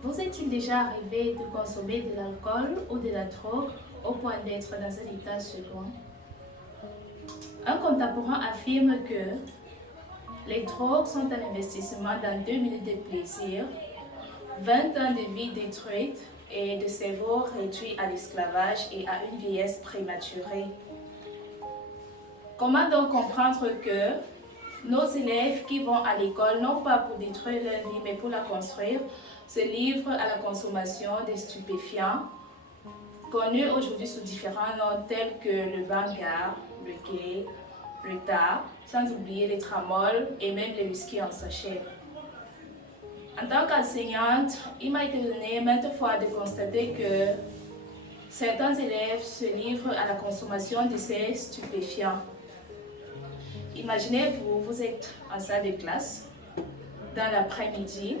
Vous est-il déjà arrivé de consommer de l'alcool ou de la drogue au point d'être dans un état second? Un contemporain affirme que les drogues sont un investissement dans 2 minutes de plaisir, 20 ans de vie détruite et de cerveau réduit à l'esclavage et à une vieillesse prématurée. Comment donc comprendre que nos élèves qui vont à l'école, non pas pour détruire leur vie, mais pour la construire, se livrent à la consommation des stupéfiants, connus aujourd'hui sous différents noms tels que le banga, le gay, le tar, sans oublier les tramoles et même les whisky en sachet. En tant qu'enseignante, il m'a été donné maintes fois de constater que certains élèves se livrent à la consommation de ces stupéfiants. Imaginez-vous, vous êtes en salle de classe, dans l'après-midi,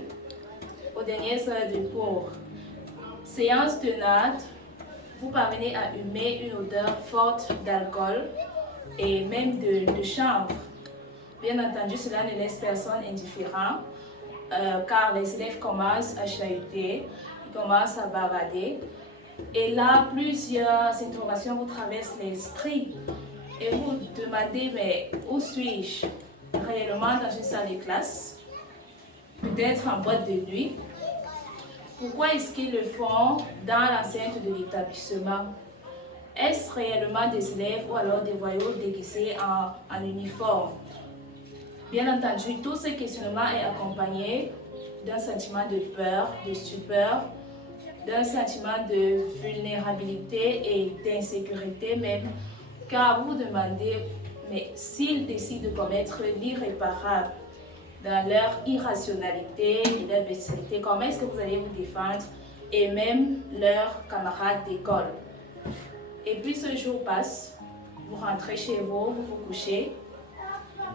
aux dernières heures de cours. Séance tenante, vous parvenez à humer une odeur forte d'alcool et même de chanvre. Bien entendu, cela ne laisse personne indifférent, car les élèves commencent à chahuter, ils commencent à bavarder. Et là, plusieurs interrogations vous traversent l'esprit. Et vous vous demandez, mais où suis-je? Réellement dans une salle de classe? Peut-être en boîte de nuit? Pourquoi est-ce qu'ils le font dans l'enceinte de l'établissement? Est-ce réellement des élèves ou alors des voyous déguisés en uniforme? Bien entendu, tout ce questionnement est accompagné d'un sentiment de peur, de stupeur, d'un sentiment de vulnérabilité et d'insécurité même, car vous vous demandez, mais s'ils décident de commettre l'irréparable dans leur irrationalité et leur bestialité, comment est-ce que vous allez vous défendre et même leurs camarades d'école? Et puis ce jour passe, vous rentrez chez vous, vous vous couchez,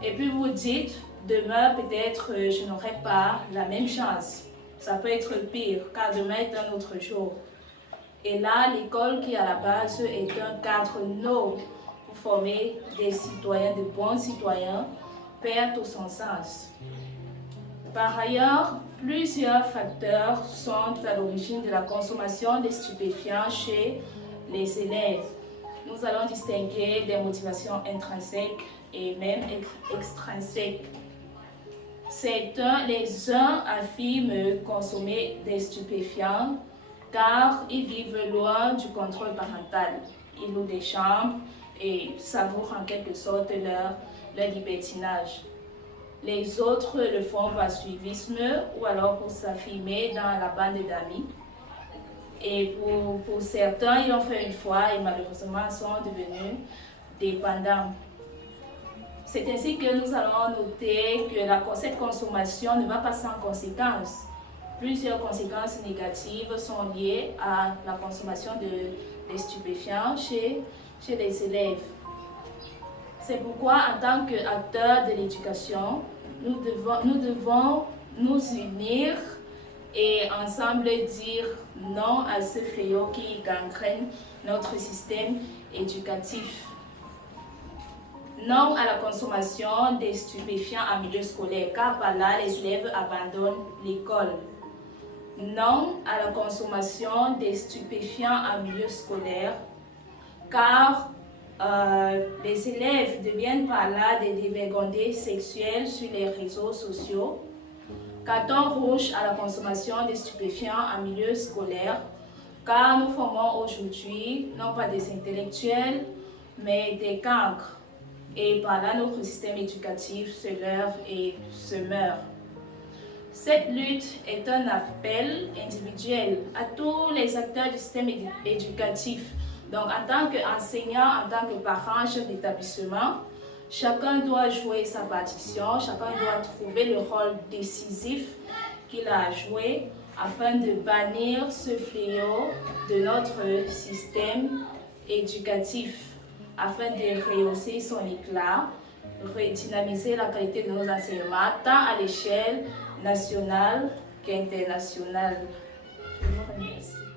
et puis vous dites, demain peut-être je n'aurai pas la même chance. Ça peut être pire, car demain est un autre jour. Et là, l'école qui à la base est un cadre noble pour former des citoyens, de bons citoyens, perd tout son sens. Par ailleurs, plusieurs facteurs sont à l'origine de la consommation des stupéfiants chez les élèves. Nous allons distinguer des motivations intrinsèques et même extrinsèques. Les uns affirment consommer des stupéfiants car ils vivent loin du contrôle parental. Ils louent des chambres et savourent en quelque sorte leur libertinage. Les autres le font par suivisme ou alors pour s'affirmer dans la bande d'amis. Et pour certains, ils l'ont fait une fois et malheureusement sont devenus dépendants. C'est ainsi que nous allons noter que cette consommation ne va pas sans conséquences. Plusieurs conséquences négatives sont liées à la consommation des stupéfiants chez les élèves. C'est pourquoi, en tant qu'acteurs de l'éducation, nous devons nous unir et ensemble dire non à ce fléau qui gangrène notre système éducatif. Non à la consommation des stupéfiants en milieu scolaire, car par là, les élèves abandonnent l'école. Non à la consommation des stupéfiants en milieu scolaire, car les élèves deviennent par là des dévergondés sexuels sur les réseaux sociaux. Carton rouge à la consommation des stupéfiants en milieu scolaire, car nous formons aujourd'hui non pas des intellectuels, mais des cancres. Et par là, notre système éducatif se leurre et se meurt. Cette lutte est un appel individuel à tous les acteurs du système éducatif. Donc, en tant qu'enseignant, en tant que parent, chef d'établissement, chacun doit jouer sa partition, chacun doit trouver le rôle décisif qu'il a à jouer afin de bannir ce fléau de notre système éducatif, afin de rehausser son éclat, redynamiser la qualité de nos enseignements, tant à l'échelle nationale qu'internationale. Je vous remercie.